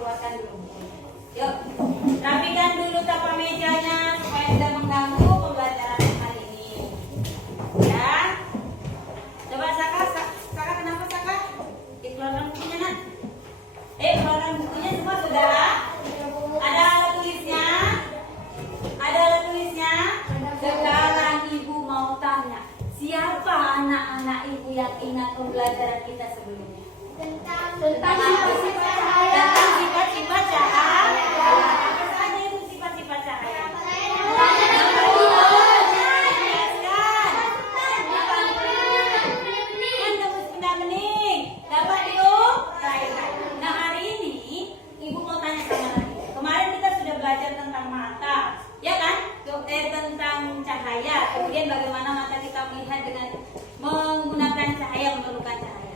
keluarkan dulu bukunya. Yuk, rapikan dulu tapak mejanya supaya tidak mengganggu pembelajaran hari ini. Ya. Coba Saka kenapa Saka? Keluarkan bukunya nak. Keluarkan bukunya semua sudah. Ada alat tulisnya? Ada alat tulisnya? Sekarang ibu mau tanya, siapa anak-anak ibu yang ingat pembelajaran kita sebelumnya? Tentang sifat-sifat cahaya. Tentang sifat-sifat cahaya. Apa saja itu sifat-sifat cahaya? Dapat diuraikan. Nah, hari ini ibu mau tanya sama lagi. Kemarin kita sudah belajar tentang mata, ya kan? Tentang cahaya. Kemudian bagaimana mata kita melihat dengan menggunakan cahaya, memerlukan cahaya.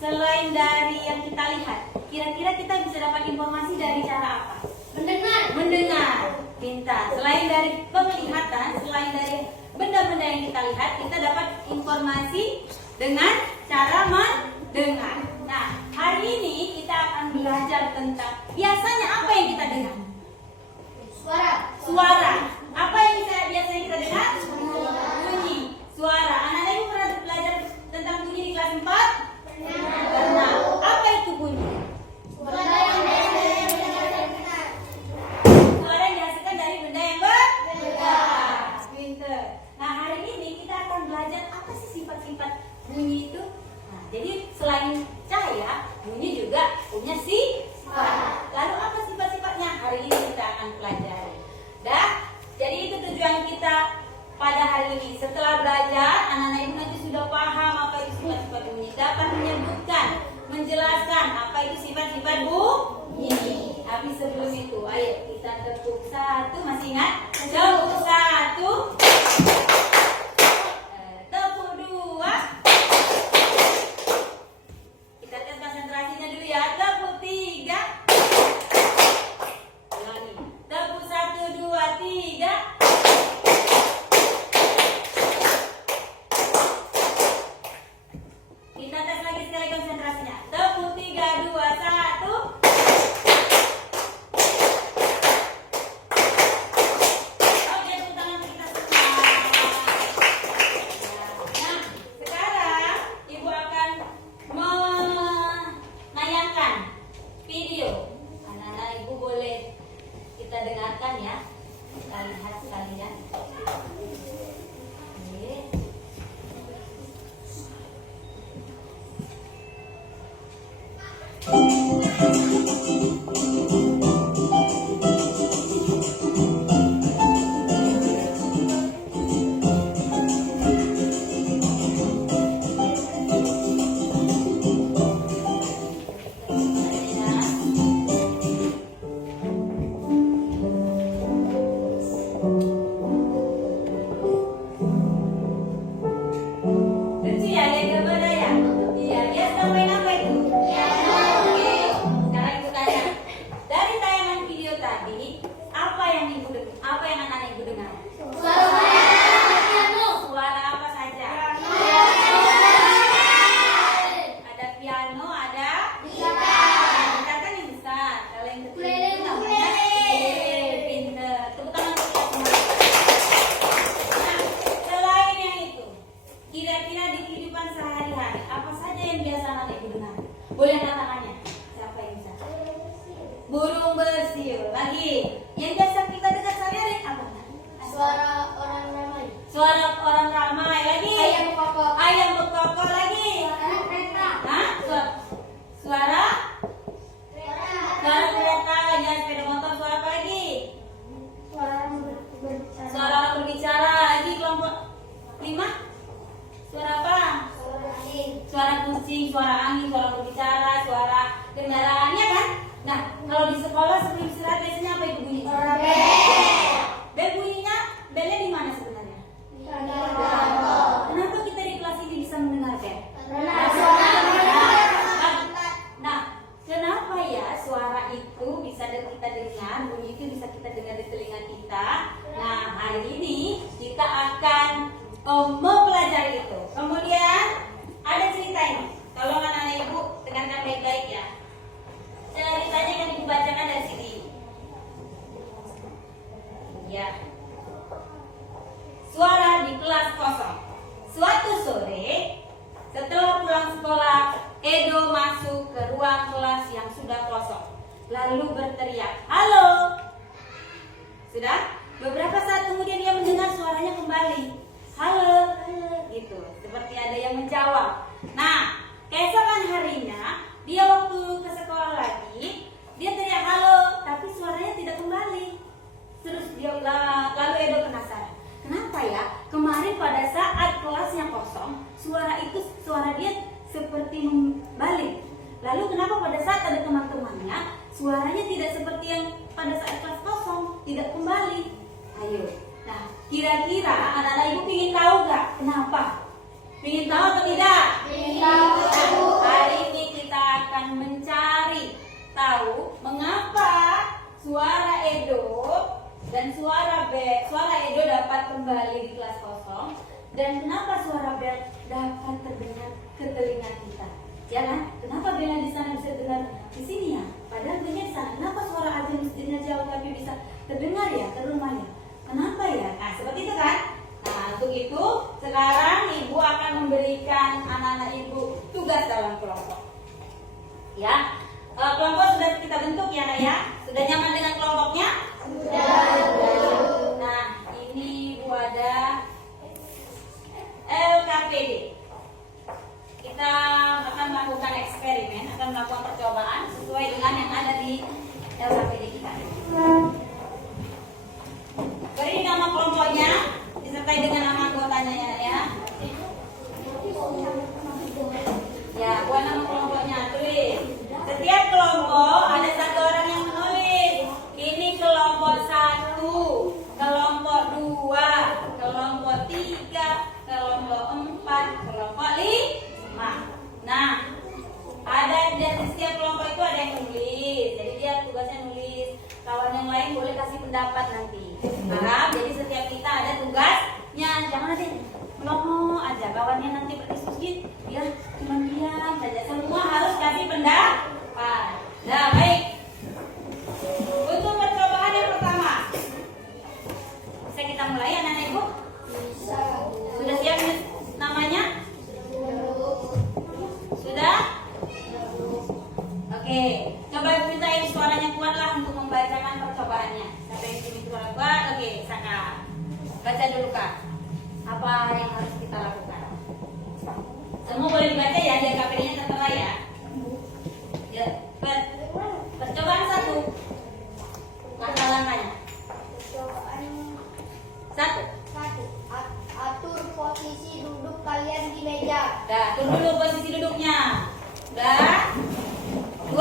Selain dari yang kita lihat, kira-kira kita bisa dapat informasi dari cara apa? Mendengar. Pintar. Selain dari penglihatan, selain dari benda-benda yang kita lihat, kita dapat informasi dengan cara mendengar. Nah, hari ini kita akan belajar tentang biasanya apa yang kita dengar? Suara. Apa yang biasanya kita dengar? Bunyi. Suara. Anak-anak ibu pernah belajar tentang bunyi di kelas 4? Pernah. Apa itu bunyi? Suara yang dihasilkan dari benda yang bergerak. Pinter. Nah, hari ini kita akan belajar apa sih sifat-sifat bunyi itu. Nah, jadi selain cahaya, bunyi juga punya sifat. Lalu apa sifat-sifatnya? Hari ini kita akan pelajari. Jadi itu tujuan kita pada hari ini. Setelah belajar, anak-anak ibu nanti sudah paham apa itu sifat-sifat bunyi. Dapat menyebutkan, menjelaskan apa itu sifat-sifat bunyi. Tapi sebelum itu, ayo kita tepuk satu. Masih ingat? Tepuk satu. Tepuk dua. Kita tes konsentrasinya dulu ya. Tepuk tiga. Ulangi. Tepuk 1, 2, 3. Kita tes lagi sekali konsentrasinya. Tepuk 3, 2, 1. Oke, tepuk tangan kita semua. Nah, sekarang ibu akan menayangkan video. Anak-anak ibu boleh kita dengarkan ya. Kita lihat sekalian. Oke. Lucu ya, lihat gambarnya ya? Iya, dia sedang main apa itu? Oke, sekarang ibu tanya. Dari tayangan video tadi, apa yang anak-anak ibu dengar? Suara apa saja? Ada piano, ada gitar kan yang besar. Kalau yang kecil itu namanya ukulele. Pinter. Tepuk tangan untuk kita semua. Nah, selain yang itu, kira-kira di kehidupan sehari-hari apa saja yang biasa anak ibu dengar? Boleh angkat tangannya. Siapa yang bisa? Burung bersiul. Lagi. Yang biasa kita dengar sehari-hari apa? Suara orang ramai. Suara orang ramai. Lagi. Ayam kokok. Ayam berkokok lagi. Kereta. Hah? Suara? Suara kereta. Ya, sepeda motor. Suara apa lagi? Suara berbicara. Suara orang berbicara. Lagi kelompok 5. Suara apa? Suara kucing, suara angin, suara berbicara, suara kendaraan, ya kan? Nah, kalau di sekolah sebelum istirahat biasanya apa itu bunyi? Bel bunyinya, belnya di mana sebenarnya? Kenapa kita di kelas ini bisa mendengar bel? Nah, kenapa ya suara itu bisa kita dengar, bunyi itu bisa kita dengar di telinga kita? Nah, hari ini kita akan mempelajari itu. Kemudian ada cerita ini. Tolong anak-anak ibu dengarkan baik-baik ya. yang sudah kosong. Lalu berteriak, "Halo!" Sudah? Beberapa saat kemudian dia mendengar suaranya kembali. "Halo!" Gitu. Seperti ada yang menjawab. Nah, keesokan harinya, dia waktu ke sekolah lagi, dia teriak "halo", tapi suaranya tidak kembali. Terus lalu Edo penasaran. Kenapa ya? Kemarin pada saat kelasnya kosong, suara dia seperti membalik. Lalu kenapa pada saat ada teman-temannya, suaranya tidak seperti yang pada saat kelas kosong, tidak kembali? Ayo. Nah, kira-kira anak-anak ibu ingin tahu gak kenapa? Ingin tahu atau tidak? Ingin tahu. Hari ini kita akan mencari tahu mengapa suara Edo dan suara Edo dapat kembali di kelas kosong, dan kenapa suara bel dapat terdengar ke telinga kita. Ya kan? Kenapa belnya di sana bisa dengar di sini ya? Padahal belnya di sana. Kenapa suara azan masjidnya jauh tapi bisa terdengar ya ke rumahnya? Kenapa ya? Nah, seperti itu kan? Nah, untuk itu sekarang ibu akan memberikan anak-anak ibu tugas dalam kelompok. Ya, kelompok sudah kita bentuk ya, Nak ya? Sudah nyaman dengan kelompoknya? Sudah. Nah, ini ibu ada LKPD. Kita akan melakukan eksperimen, akan melakukan percobaan sesuai dengan yang ada di LKPD kita. Beri nama kelompoknya disertai dengan nama anggotanya ya. Ya, buat nama kelompoknya tulis. Setiap kelompok ada satu orang yang menulis. Ini kelompok 1, kelompok 2, kelompok 3, kelompok 4, kelompok 5. Nah, ada di setiap kelompok itu ada yang nulis. Jadi dia tugasnya nulis. Kawan yang lain boleh kasih pendapat nanti. Paham? Jadi setiap kita ada tugasnya. Jangan ada melongo aja. Kawannya nanti berdiskusi, dia cuma diam saja. Semua harus kasih pendapat. Nah, baik. Untuk percobaan yang pertama, bisa kita mulai anak-anak ibu? Bisa. Sudah siap namanya? Sudah? Oke, coba mintain suaranya kuatlah untuk membacakan percobaannya. Siapa yang sini suara kuat? Oke, Saka. Baca dulu Kak. Apa yang harus kita lakukan? Semua boleh dibaca ya, di KPD-nya tertera ya. Ya, percobaan 1. Langkah-langkahnya. Percobaan 1. 1. Atur posisi duduk kalian di meja. Dah, tunggu dulu posisi duduknya. Dah. 2.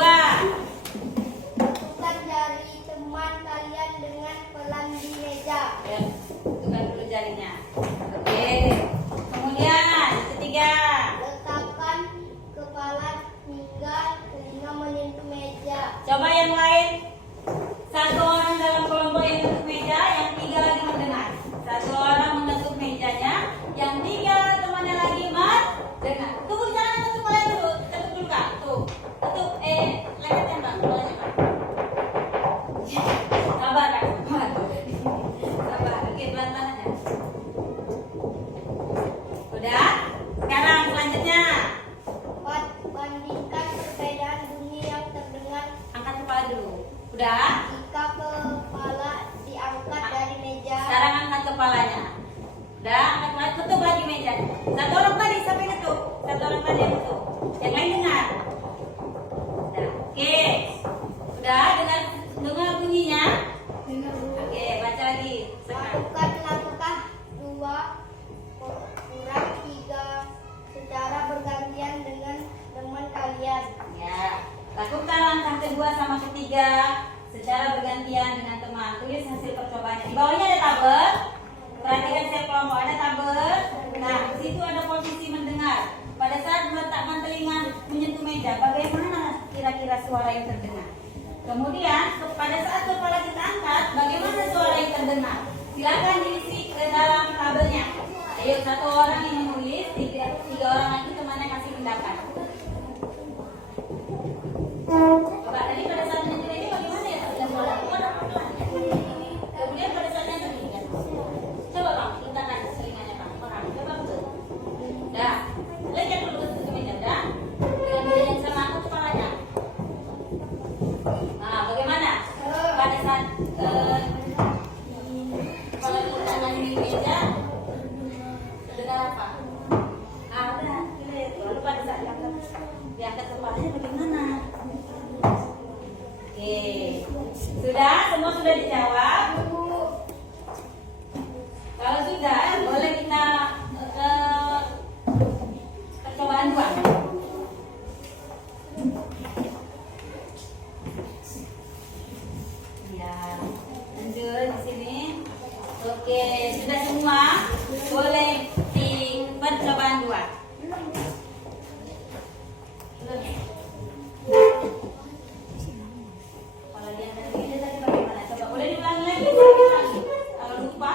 Tentukan jari teman kalian dengan pelan di meja. Ya, tentukan dulu jarinya. Oke. Kemudian, 3. Letakkan kepala hingga telinga menyentuh meja. Coba yang lain. 1 orang dalam kelompok yang mengetuk meja, yang 3 lagi mendengar. 1 orang mengetuk mejanya, yang 3 temannya lagi mendengar. Tunggu, jangan ketuk kepala dulu. Ketuk dulu Kak. Tuh. Ketuk lekatkan Bang, kepalanya Bang. Sabar Kak. Sabar. Oke, pelan-pelan aja. Udah? Sekarang selanjutnya. 4. Bandingkan perbedaan bunyi yang terdengar Angkat kepala dulu. Udah? jika kepala diangkat dari meja. Sekarang angkat kepalanya. Udah, angkat kepala, tutup lagi meja. 1 orang tadi sampai ketuk. 1 orang tadi yang ketuk. Yang lain dengar. Udah, oke. Udah, dengar bunyinya. Oke, baca lagi. Sekarang. Lakukan langkah 2 kurang 3 secara bergantian dengan teman kalian. Ya, lakukan langkah kedua sama ketiga secara bergantian dengan teman. Tulis hasil percobaannya. Di bawahnya ada tabel. Perhatikan setiap kelompok ada tabel. Nah, di situ ada posisi mendengar. Pada saat meletakkan telinga menyentuh meja, bagaimana kira-kira suara yang terdengar? Kemudian, pada saat kepala kita angkat, bagaimana suara yang terdengar? Silakan diisi ke dalam tabelnya. Ayo, 1 orang yang menulis, 3 orang lagi temannya kasih pendapat. Coba tadi pada saat menyentuh ini bagaimana ya? Suara kuat apa pelan ya? Kemudian pada saat yang ketiga, coba Bang, letakkan telinganya Bang. Coba betul. Dah, lihat dulu ke meja dah. Dengan yang sama angkat kepalanya. sudah dijawab? Kalau sudah, boleh kita percobaan 2. Ya, lanjut di sini. Oke, sudah semua. Boleh di percobaan 2. Kalau dia tadi bagaimana? Coba boleh diulangi lagi. Kalau lupa.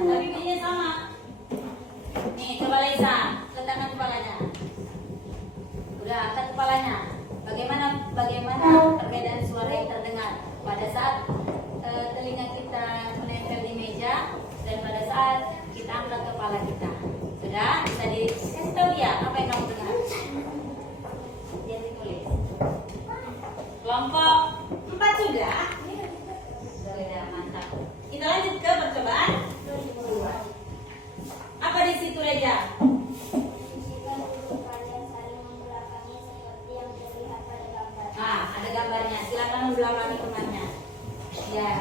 Nah, tapi bunyinya sama. Nih, coba Lisa, letakkan kepalanya. Udah, angkat kepalanya. Bagaimana perbedaan suara yang terdengar pada saat telinga kita menempel di meja dan pada saat kita angkat kepala kita. Sudah, bisa dikasih tahu ya apa yang kamu dengar? Dia ditulis. Kelompok 4 sudah. Sudah, mantap. Kita lanjut ke percobaan 2. Apa di situ Reja? Sisihkan duduk kalian saling membelakangi seperti yang terlihat pada gambar. Ah, ada gambarnya. Silakan membelakangi temannya. Ya.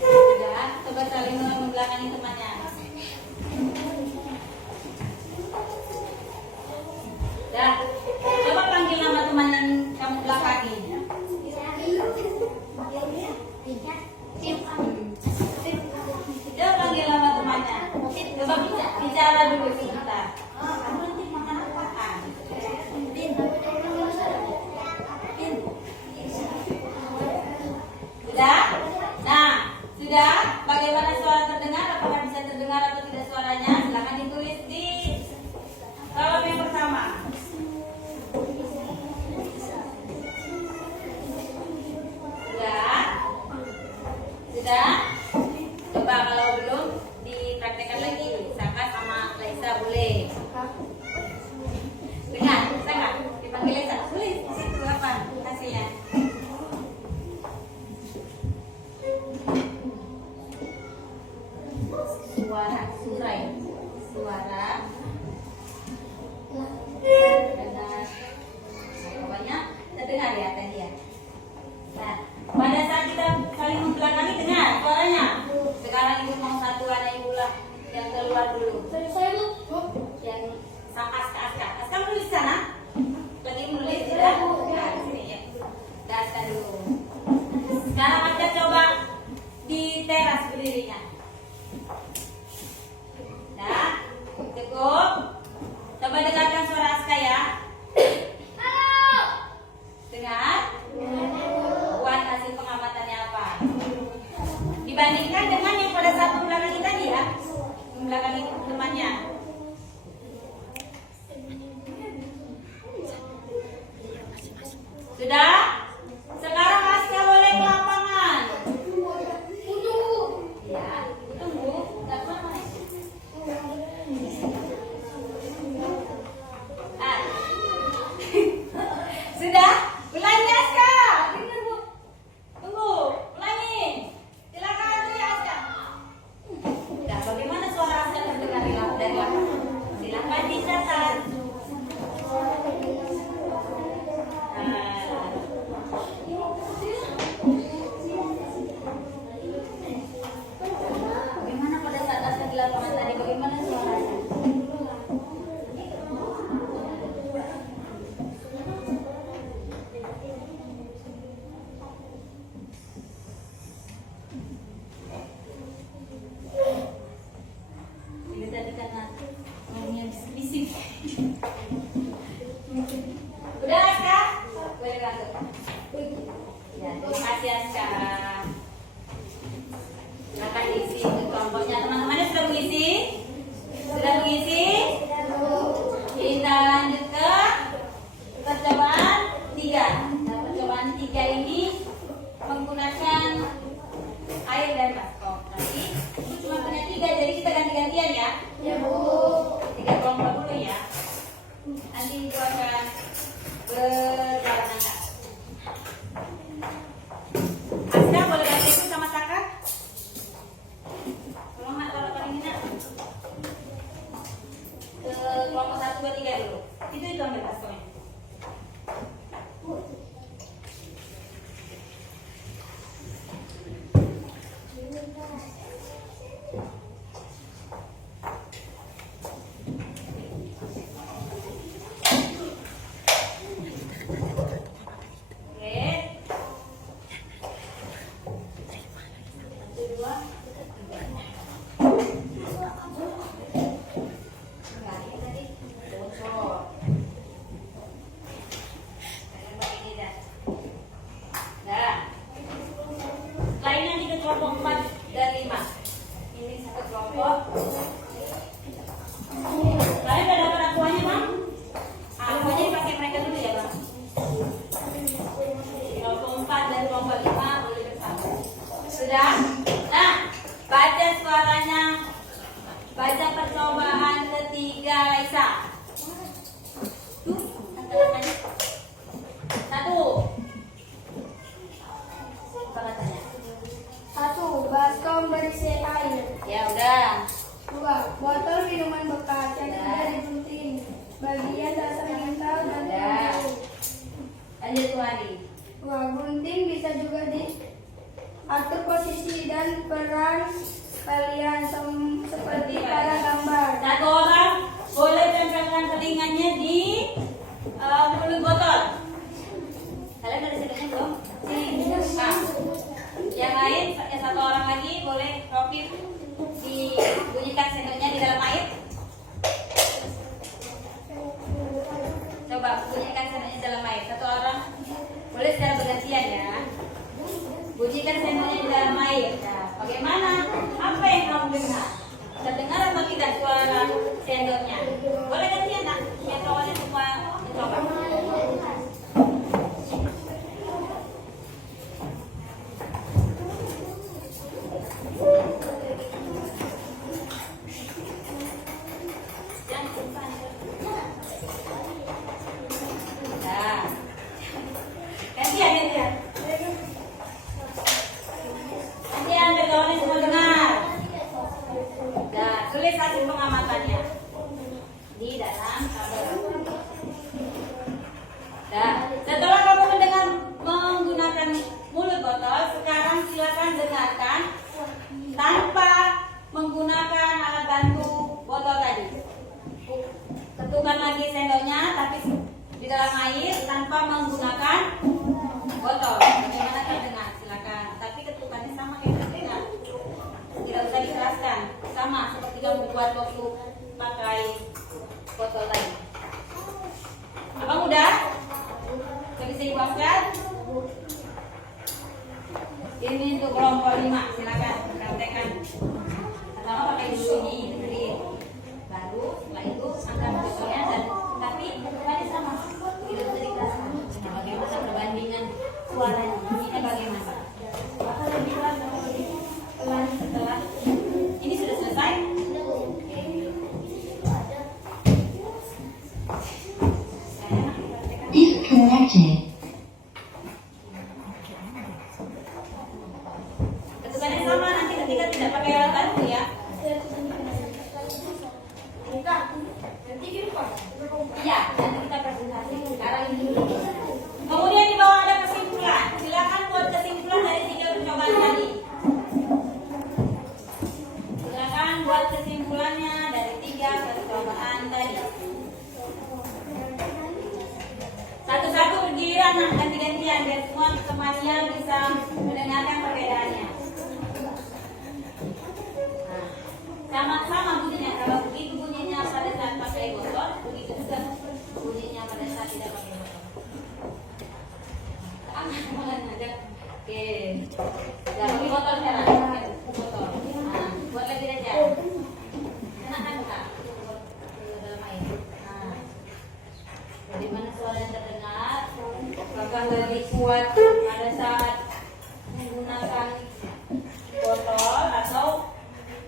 Sudah, coba saling membelakangi temannya. Dah. Coba panggil nama teman yang kamu belakangi. Coba panggil nama temannya. Coba bicara dulu sebentar. Nanti makan apaan? Sudah? Nah, sudah? Bagaimana suara terdengar? Apakah bisa terdengar atau tidak suaranya? Silakan ditulis di kolom yang pertama. Sudah? Sudah? Coba kalau belum dipraktekkan lagi. Saka sama Laisa boleh. Dengar, Saka dipanggil Laisa. Boleh, di situ apa hasilnya? Suara dengar. Pokoknya terdengar ya tadi ya. Nah, pada saat kita saling membelakangi dengar suaranya. Sekarang ibu mau satu anak ibu lah yang keluar dulu. Saya Bu. Yang Aska menulis sana. Lagi menulis tidak? Nah, di sini ya. Aska dulu. Sekarang Aska coba di teras berdirinya. Nah, cukup. Coba dengarkan suara Aska ya. Halo. Dengar. Buat hasil pengamatannya apa? Dibandingkan dengan yang pada saat membelakangi tadi ya. Membelakangi temannya. Sudah? Sekarang Aska boleh ke lapangan. Ya, tunggu. Enggak kemana. Sudah? Ulangi Aska. Dengar Bu. Tunggu. Ulangi. Silakan dulu ya Aska. Nah, bagaimana suara Aska terdengar dari lapangan? Silakan dicatat. Bagaimana pada saat Aska di lapangan tadi? Bagaimana suaranya? Ini tadi karena ngomongnya bisik-bisik. Udah Aska? Boleh masuk. Ya, terima kasih Aska. Silakan isi ke kelompoknya. Teman-temannya sudah mengisi? Sudah mengisi? Kita lanjut ke percobaan 3. Nah, percobaan 3 ini menggunakan air dan baskom. Tapi ini cuma punya 3, jadi kita ganti-gantian ya. Ya Bu. 3 kelompok dulu ya. Nanti itu akan berbarengan. Aska boleh ganti itu sama Saka? Tolong nak taruh paling enak. Ke kelompok 1, 2, 3 dulu. Itu ambil baskomnya. Raisa. Tuh, angkat-angkat. 1. Apa katanya? 1. Baskom berisi air. Ya udah. 2. Botol minuman bekas yang sudah digunting. Bagian dasar mental dan pembuluh. Lanjut Wali. 2. Gunting bisa juga diatur posisi dan peran kalian seperti pada gambar. Satu orang boleh tempelkan telinganya di mulut botol. Kalian ada sedangnya belum? Sini. Nah, yang lain, satu orang lagi boleh Rofi dibunyikan sendoknya di dalam air. Coba bunyikan sendoknya di dalam air. Satu orang boleh secara bergantian ya. Bunyikan sendoknya di dalam air. Nah, bagaimana? Apa yang kamu dengar? Terdengar apa tidak suara sendoknya? Boleh gantian nak? Yang kawannya semua mencoba. Nah, gantian. Gantian, biar kawannya semua dengar. Nah, tulis hasil pengamatannya di dalam tabel. Nah, setelah kamu mendengar menggunakan mulut botol, sekarang silakan dengarkan tanpa menggunakan alat bantu botol tadi. Ketukkan lagi sendoknya, tapi di dalam air tanpa menggunakan botol. Bagaimana terdengar? Silakan. Tapi ketukannya sama kayak terdengar. Tidak usah dikeraskan, sama seperti kamu buat waktu pakai botol tadi. Abang udah? Sudah bisa dibuatkan? Ini untuk kelompok 5, silakan praktekkan. Pertama pakai dulu ini, baru setelah itu angkat botolnya dan tapi bukannya sama, tidak usah dikeraskan. Nah, bagaimana perbandingan suaranya? Ini bagaimana? Maka lebih pelan setelah ini sudah selesai. Disconnected. Ketukannya sama nanti ketika tidak pakai alat bantu ya. Iya, nanti kita presentasi. Sekarang ini dulu. Kemudian di bawah ada kesimpulan. Silakan buat kesimpulan dari 3 percobaan tadi. Silakan buat kesimpulannya dari 3 percobaan tadi. Satu-satu bergiliran, ganti-gantian biar semuanya bisa mendengarkan perbedaannya. Nah, sama bunyinya. Kalau begitu bunyinya pada saat pakai botol, begitu juga bunyinya pada saat tidak pakai botol. Oke. Ya, pakai botol sekarang. Botol. Nah, buat lagi aja. Enak kan Kak? Dalam air. Nah. Bagaimana suara yang terdengar? Apakah lebih kuat pada saat menggunakan botol atau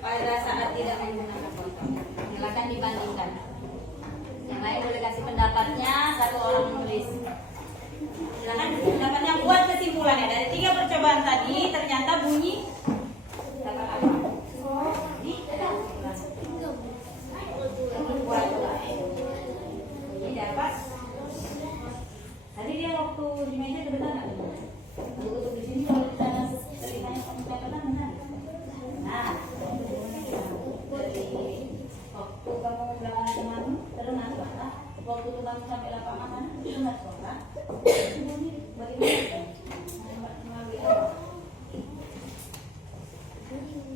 pada saat tidak menggunakan botol? Silakan dibandingkan. Yang lain boleh kasih pendapatnya, satu orang menulis. Silakan pendapatnya, buat kesimpulannya dari 3 percobaan tadi ternyata bunyi dapat apa? Ini dapat. Tadi dia waktu di meja kebetulan nggak? Untuk di sini kalau kita ceritanya kebetulan benar. Nah, dari waktu kamu bilang teman terdengar suara, waktu kamu sampai lapangan mana terdengar suara. Bagaimana?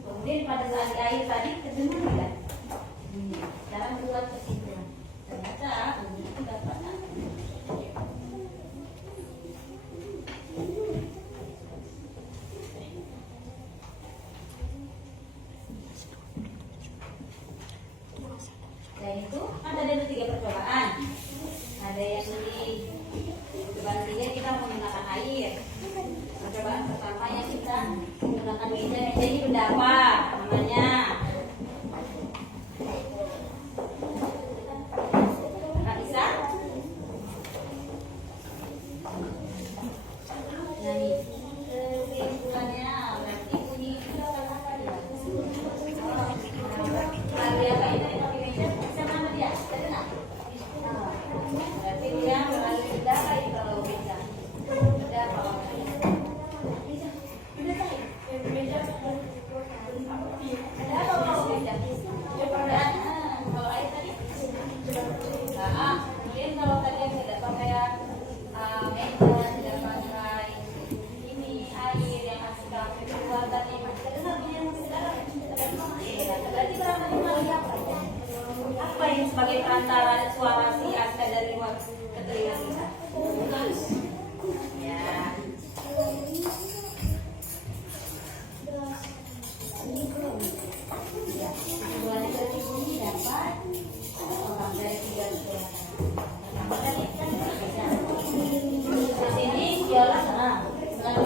Kemudian pada saat di air tadi terdengar tidak? Cara membuat kesimpulan. Ternyata bunyi itu dapat. Dan itu kan ada 3 percobaan. Ada yang di percobaan 3 kita menggunakan air.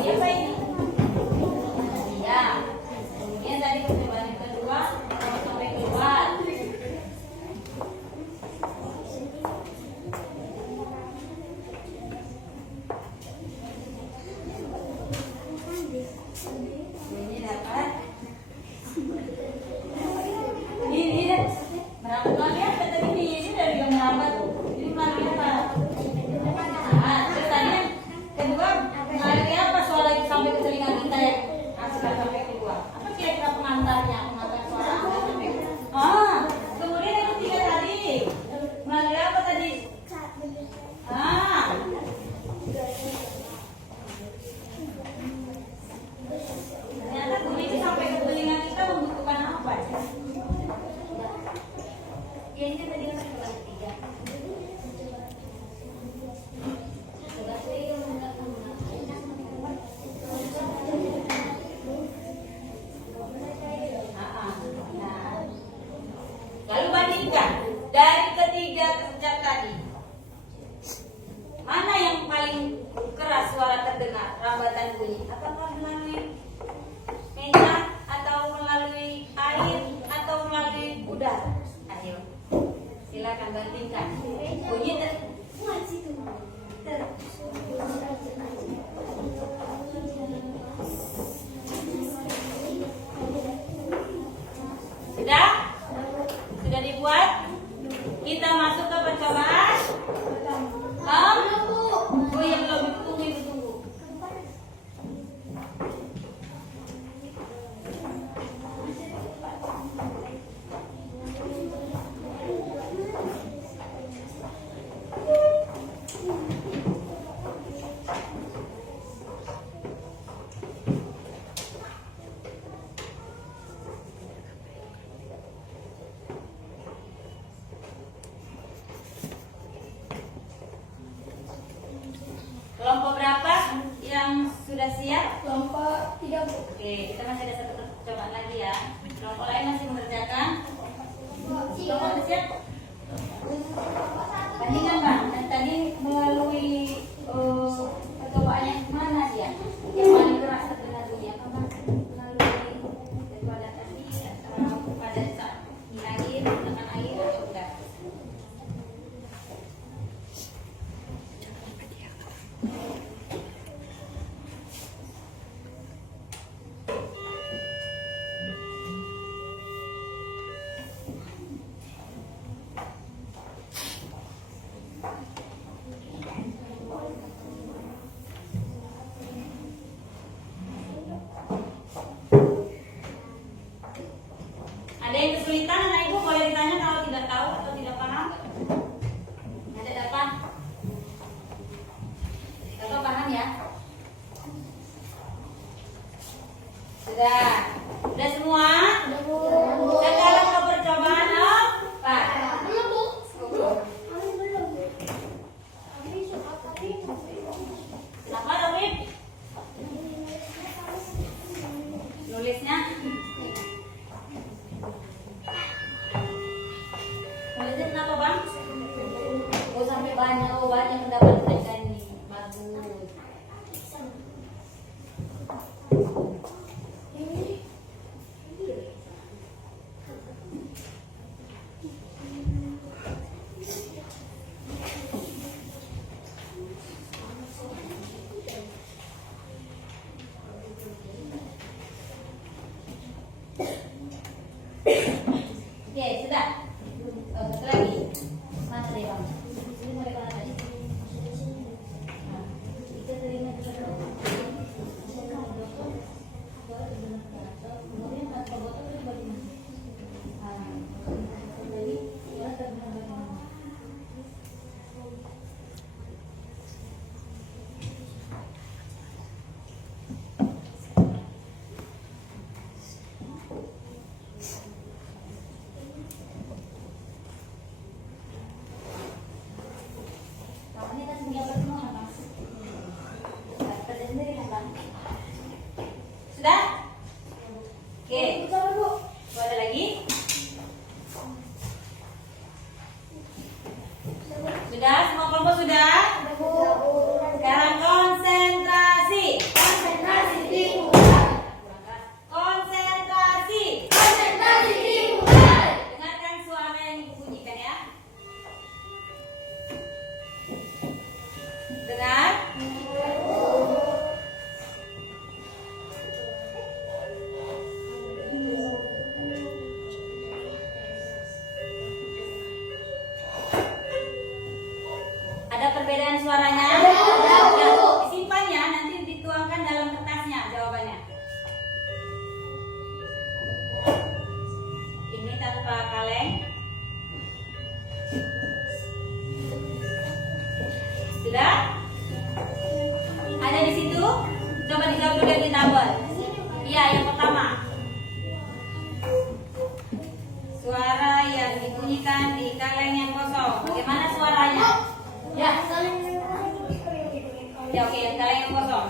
Iya apa ini? Iya. Kemudian tadi percobaan yang kedua sampai keluar. Ini dapat. Ini deh. Merambat lagi ya kata ini dari yang merambat. Ini melalui apa? Nah, terus tadi kedua melalui apa suara itu sampai ke telinga kita ya? Sampai kedua. Apa kira-kira pengantarnya? Pengantar suara sampai. Kemudian yang ketiga tadi melalui apa tadi? Ternyata bunyi itu sampai ke telinga kita membutuhkan apa? Ya ini tadi kan percobaan ketiga. Lalu bandingkan dari ketiga sejak tadi. Mana yang paling keras suara terdengar, rambatan bunyi? Apakah melalui meja atau melalui air atau melalui udara? Ayo, silakan bandingkan. Bunyi sudah? Sudah dibuat? Kita masuk ke percobaan. Oh ya belum, tunggu. Kelompok berapa yang sudah siap? Kelompok 3, Bu. Oke, kita masih ada satu percobaan lagi ya. Kelompok lain masih mengerjakan. Kelompok sudah siap? Bandingkan Bang, dan tadi melalui percobaan yang mana dia? Yang paling keras terdengar bunyi apa Bang? Melalui daripada tadi pada saat air, menggunakan air atau enggak? Ada yang kesulitan anak ibu boleh ditanya kalau tidak tahu atau tidak paham. Ada apa? Kakak paham ya? Sudah? Sudah semua? Sekarang ke percobaan apa? Kenapa Robin? Nulisnya? Nulisnya kenapa Bang? Oh sampai banyak obat yang mendapat mereka ini. Bagus. Oke, sudah. Satu lagi. Mana deh Bang? Ini mau dikmana tadi? Nah, kita terima dulu. Kemudian tanpa botol itu bagaimana? Jadi, kita terima bagaimana? Ini kan punya semua Bang. Kerja sendiri kan Bang? Sudah? Oke. Bu, ada lagi? Sudah? Semua kelompok sudah? Sekarang konsentrasi. Ya oke, kaleng yang kosong.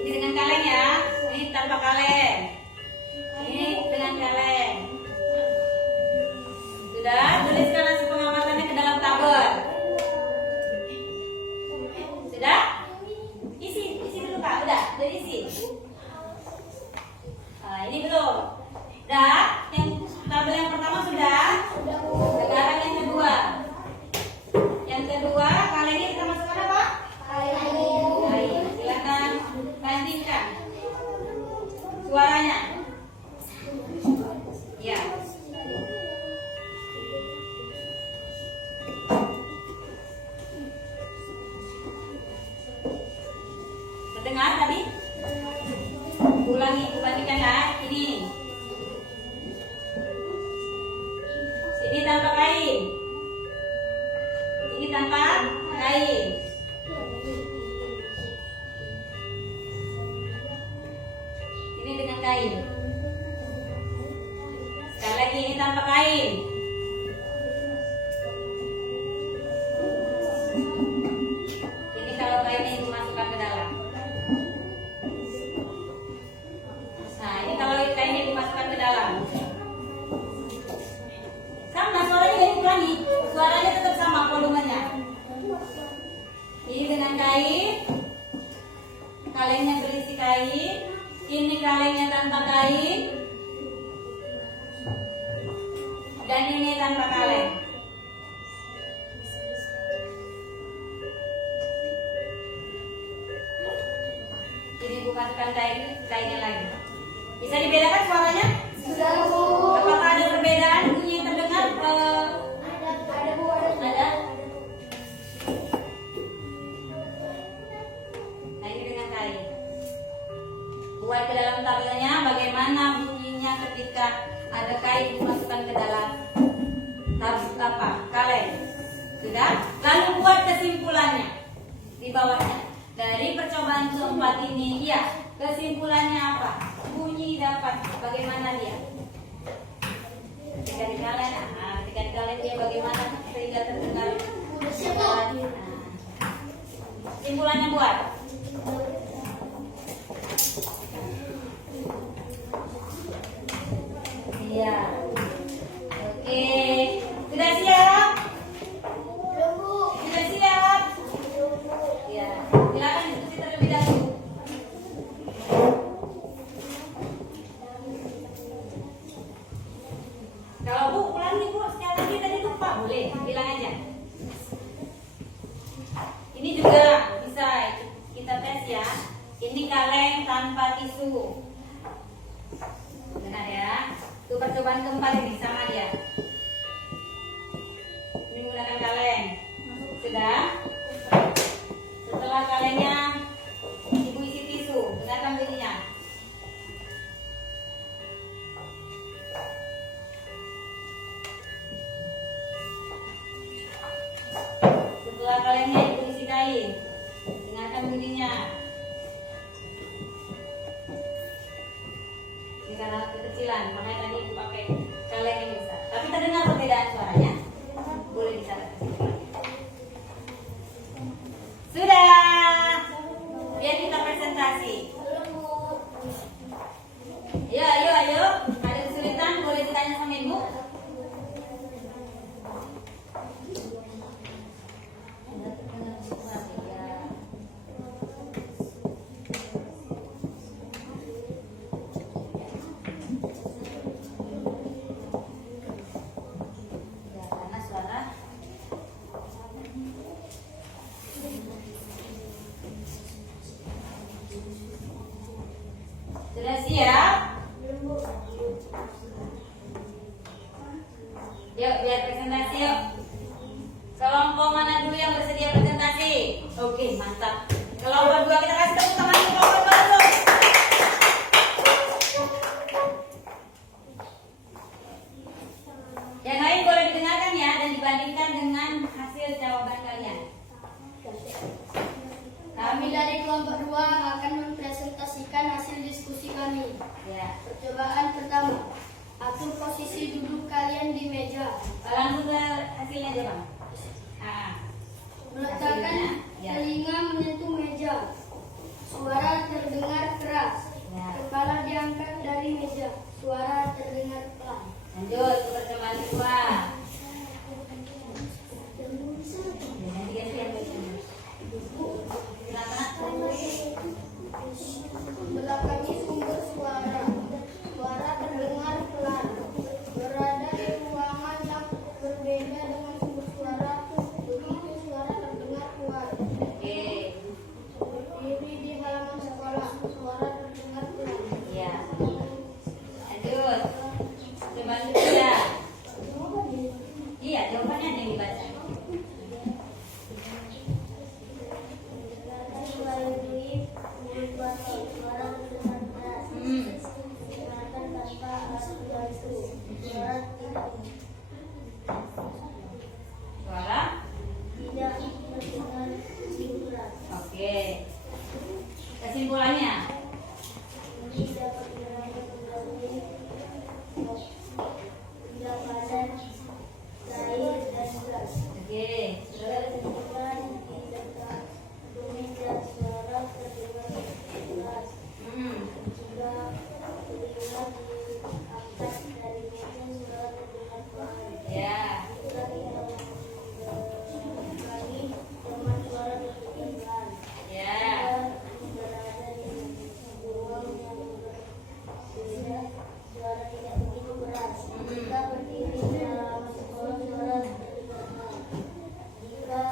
Ini dengan kaleng ya. Ini tanpa kaleng. Ini dengan kaleng. Sudah, tuliskan hasil pengamatannya ke dalam tabel. Sudah? Isi dulu Kak. Udah isi. Nah, ini belum. Udah, yang tabel yang pertama sudah. Sekarang yang kedua. Yang kedua, kalengnya kita masukkan apa? Kain. Silakan bandingkan suaranya. Ya. Terdengar tadi? Ulangi, bandingkan ya. Ini tanpa kain. Ini tanpa kain. Ini dengan kain. Sekali lagi ini tanpa kain. Ini kalau kainnya dimasukkan ke dalam. Nah, ini kalau kainnya dimasukkan ke dalam. Sama suaranya jadi ulangi. Suaranya tetap sama volumenya. Ini dengan kain. Kalengnya berisi kain. Ini kalengnya tanpa kain. Dan ini tanpa kaleng. Ini bukan kainnya lagi. Bisa dibedakan suaranya? Sudah Bu. Apakah ada perbedaan bunyi yang terdengar? Ada Bu. Ada. Nah ini dengan kain. Buat ke dalam tabelnya bagaimana bunyinya ketika ada kain dimasukkan ke dalam kaleng. Sudah? Lalu buat kesimpulannya di bawahnya. Dari percobaan keempat ini, ya kesimpulannya apa? Bunyi dapat bagaimana dia? Ketika dikalen dia bagaimana sehingga terdengar? Kesimpulannya buat. Iya. Oke. Sudah siap? Sudah siap? Ya. Silakan diskusi terlebih dahulu. Kalau Bu, ulangi Bu, sekali lagi tadi lupa boleh, bilang aja. Ini juga bisa kita tes ya. Ini kaleng tanpa tisu. Benar ya? Itu percobaan keempat ini sama dia. Ini menggunakan kaleng. Sudah? Setelah kalengnya Ibu isi tisu, dengarkan bunyinya. Setelah kalengnya Ibu isi kain, dengarkan bunyinya. Ini karena kekecilan, makanya tadi Ibu pakai kaleng yang besar. Tapi terdengar perbedaan suaranya? Boleh dicatat. Sudah. Biar kita presentasi. Ayo. Ada kesulitan boleh ditanya sama Ibu. Karena suara sudah siap? Yuk, biar presentasi yuk. Kelompok mana dulu yang bersedia presentasi? Oke, mantap. Kelompok 2 kita kasih tepuk tangan untuk kelompok 2 dulu. Yang lain boleh didengarkan ya dan dibandingkan dengan hasil jawaban kalian. dari kelompok 2 akan mempresentasikan hasil diskusi kami. Ya. Percobaan pertama, atur posisi duduk kalian di meja. Langsung ke hasilnya aja bang. Meletakkan Ya. telinga menyentuh meja. Suara terdengar keras. Ya. Kepala diangkat dari meja. Suara terdengar pelan. Lanjut ke percobaan kedua. Belakangi sumber suara. Suara terdengar pelan. Berada di ruangan yang berbeda dengan sumber suara. Begitu suara terdengar kuat. Oke. Berdiri di halaman sekolah. Suara terdengar pelan. Ya. Lanjut. Percobaan ketiga. Iya, jawabannya ada yang dibaca. Melalui mulut batu. Suara terdengar keras. Dengarkan tanpa alat bantu. Suara tidak Suara. terdengar keras. Oke. Kesimpulannya. Ini dapat menerangkan kembali bila padan, cair, dan gas. Oke. Terus. Kesimpulan di dekat meja suara terdengar keras. Jika telinga diangkat dari meja suara terdengar pelan. Ya. Jika tidak mengurangi teman suara terdengar pelan. Ya. Jika berada di ruang yang berbeda, suara tidak begitu keras. Jika berdiri di halaman sekolah, suara terdengar pelan. Jika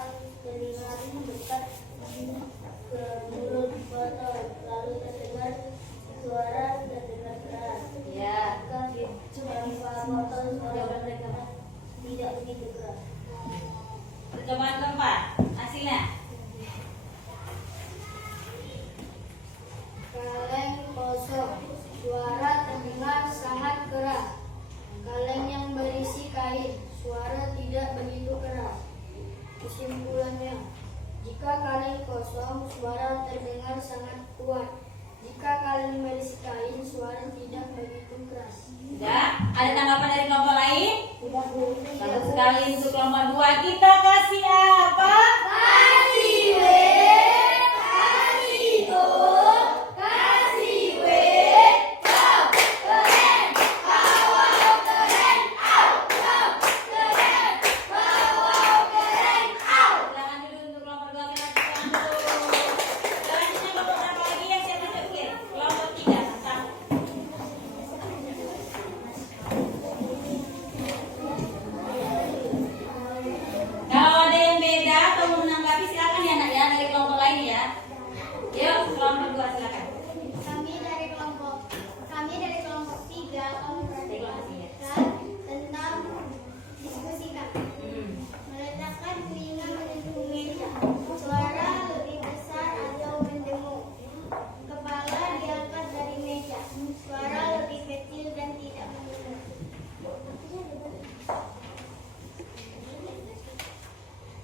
telinga dekat ke mulut botol, lalu terdengar suara terdengar keras. Ya. Jika tanpa botol, suara terdengar tidak begitu keras. Percobaan keempat. Hasilnya. Kaleng kosong, suara terdengar sangat keras. Kaleng yang berisi kain, suara tidak begitu keras. Kesimpulannya, jika kaleng kosong, suara terdengar sangat kuat. Jika kaleng berisi kain, suara tidak begitu keras. Sudah? Ada tanggapan dari kelompok lain? Tidak boleh. Bagus sekali untuk kelompok 2. Kita kasih apa? Kasih W, kasih O, kasih W, top, keren, wow, keren, au, top, keren, wow, keren, au. Silakan dulu untuk kelompok 2 kita kasih dulu. Selanjutnya kelompok berapa lagi yang saya tunjukin? Kelompok 3. Satu. Kalau ada yang beda atau mau menanggapi silakan ya nak ya dari kelompok lain ya. Yuk kelompok 2 silakan. Kami dari kelompok 3 akan memperhatikan tentang diskusi kami. Meletakkan telinga menyentuh meja. Suara lebih besar atau mendengung. Kepala diangkat dari meja. Suara lebih kecil dan tidak mendengung.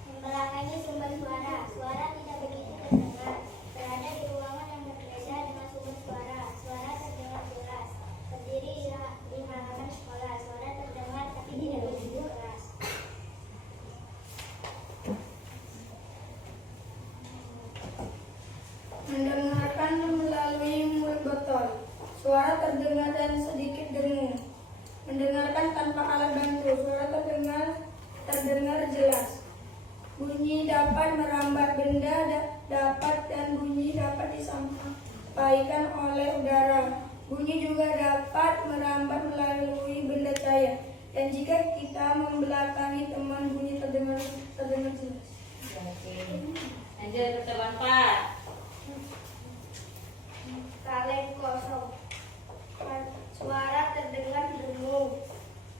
Membelakangi sumber suara. Suara tidak begitu terdengar. Berada di ruangan yang berbeda dengan sumber suara. Suara terdengar jelas. Berdiri di halaman sekolah. Suara terdengar tapi tidak begitu keras. Mendengarkan melalui mulut botol. Suara terdengar dan sedikit dengung. Mendengarkan tanpa alat bantu. Suara terdengar jelas. Bunyi dapat merambat benda dapat dan bunyi dapat disampaikan oleh udara. Bunyi juga dapat merambat melalui benda cair. Dan jika kita membelakangi teman, bunyi terdengar jelas. Oke. Lanjut percobaan 4. Kaleng kosong. Suara terdengar dengung.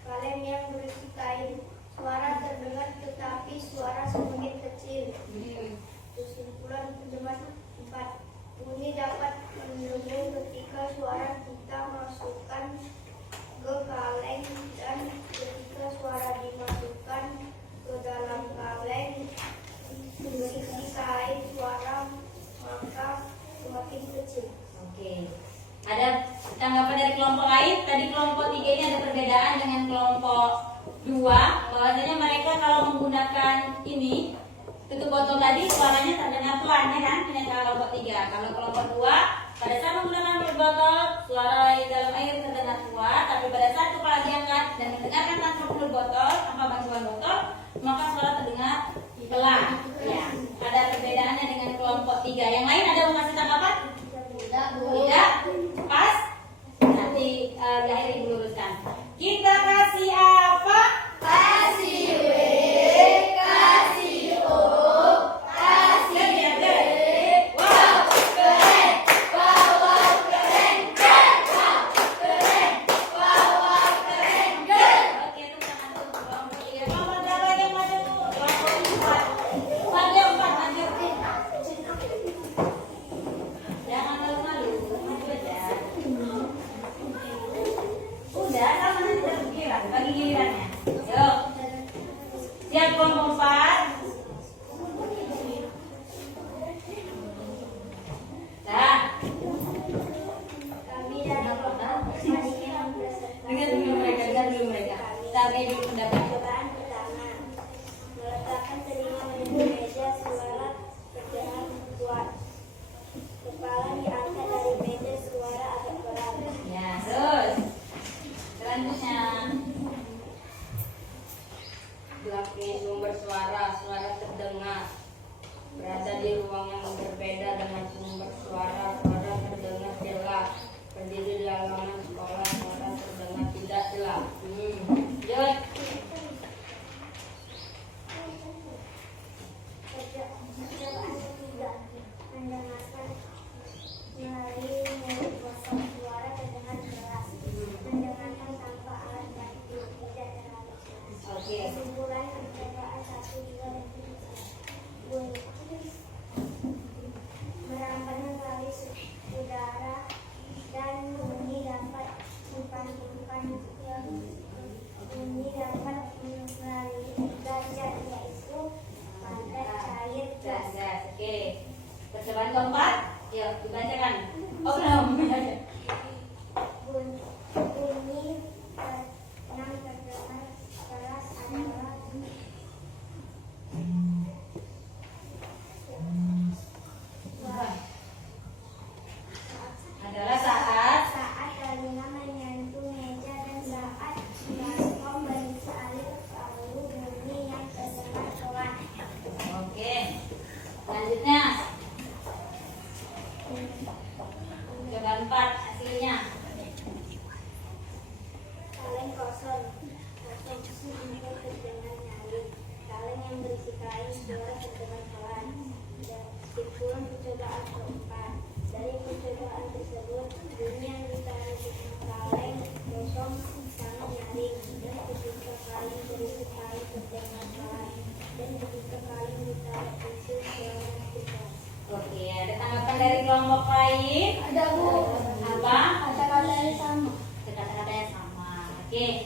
Kaleng yang berisi kain. Suara terdengar tetapi suara semakin kecil. Kesimpulan percobaan 4. Bunyi dapat mendengung ketika suara kita masukkan ke kaleng dan ketika suara dimasukkan ke dalam kaleng berisi kain. Suara kelompok lain. Tadi kelompok 3 ini ada perbedaan dengan kelompok 2. Bahwasanya mereka kalau menggunakan ini tutup botol tadi suaranya terdengar pelan ya kan? Ini kelompok 3. Kalau kelompok 2 pada saat menggunakan botol suara di dalam air terdengar kuat, tapi pada saat kepala diangkat dan mendengarkan tanpa tutup botol, tanpa bantuan botol, maka suara terdengar pelan. Ya, ada perbedaannya dengan kelompok 3. Yang lain ada mau kasih tanggapan? Tidak? Pas? Nanti di akhir ibu luruskan. Kita kasih apa? Kasih W, kasih O, kasih D. Wow, keren. Wow, wow, keren. Wow, keren. Wow, wow, keren. Oke, itu tangan tuh. Kelompok 3. Kelompok berapa yang maju? Kelompok 4. Maju 4, maju. Jangan malu-malu, maju aja. Udah, sama nanti terpikiran, bagi gilirannya. Yuk. Siap kelompok 4. Dah. Kami dari kelompok Dengar dulu mereka. Kita beri dulu pendapat. Pertanyaan pertama, meletakkan telinga menuju meja suara terdengar kuat. Kepala diangkat dari meja suara agak berat. Ya, terus. Selanjutnya. Belakang sumber suara terdengar berada di ruang yang berbeda dengan sumber suara terdengar jelas. Berdiri di halaman sekolah, suara terdengar tidak jelas. Lanjut. Percobaan ketiga, mendengarkan melalui mulut kosong suara terdengar jelas. Mendengarkan tanpa alat bantu tidak terlalu jelas. Oke. Kesimpulan percobaan 1, 2, dan 3. Bunyi merampas melalui udara dan bunyi dapat bunyi dapat melalui gajah, yaitu pada cair gas. Gas. Oke. Percobaan keempat. Yuk, dibacakan. Oh, belum. Bunyi enam terdengar jelas adalah Adalah saat saat telinga menyentuh meja dan saat baskom bersalin lalu bunyi yang terdengar pelan. Oke. Selanjutnya. Percobaan 4 hasilnya. Kaleng kosong untuk terdengar nyaring. Kaleng yang berisi kain suara terdengar pelan. Dan kesimpulan percobaan keempat. Dari percobaan tersebut, bunyi yang ditaruh di kaleng kosong sama nyaring. Dan ketika kaleng berisi kain terdengar pelan. Dan ketika kaleng ditaruh tisu suara keras. Oke, ada tanggapan dari kelompok lain? Ada, Bu. Apa? Kata-katanya sama. Kata-katanya sama. Oke.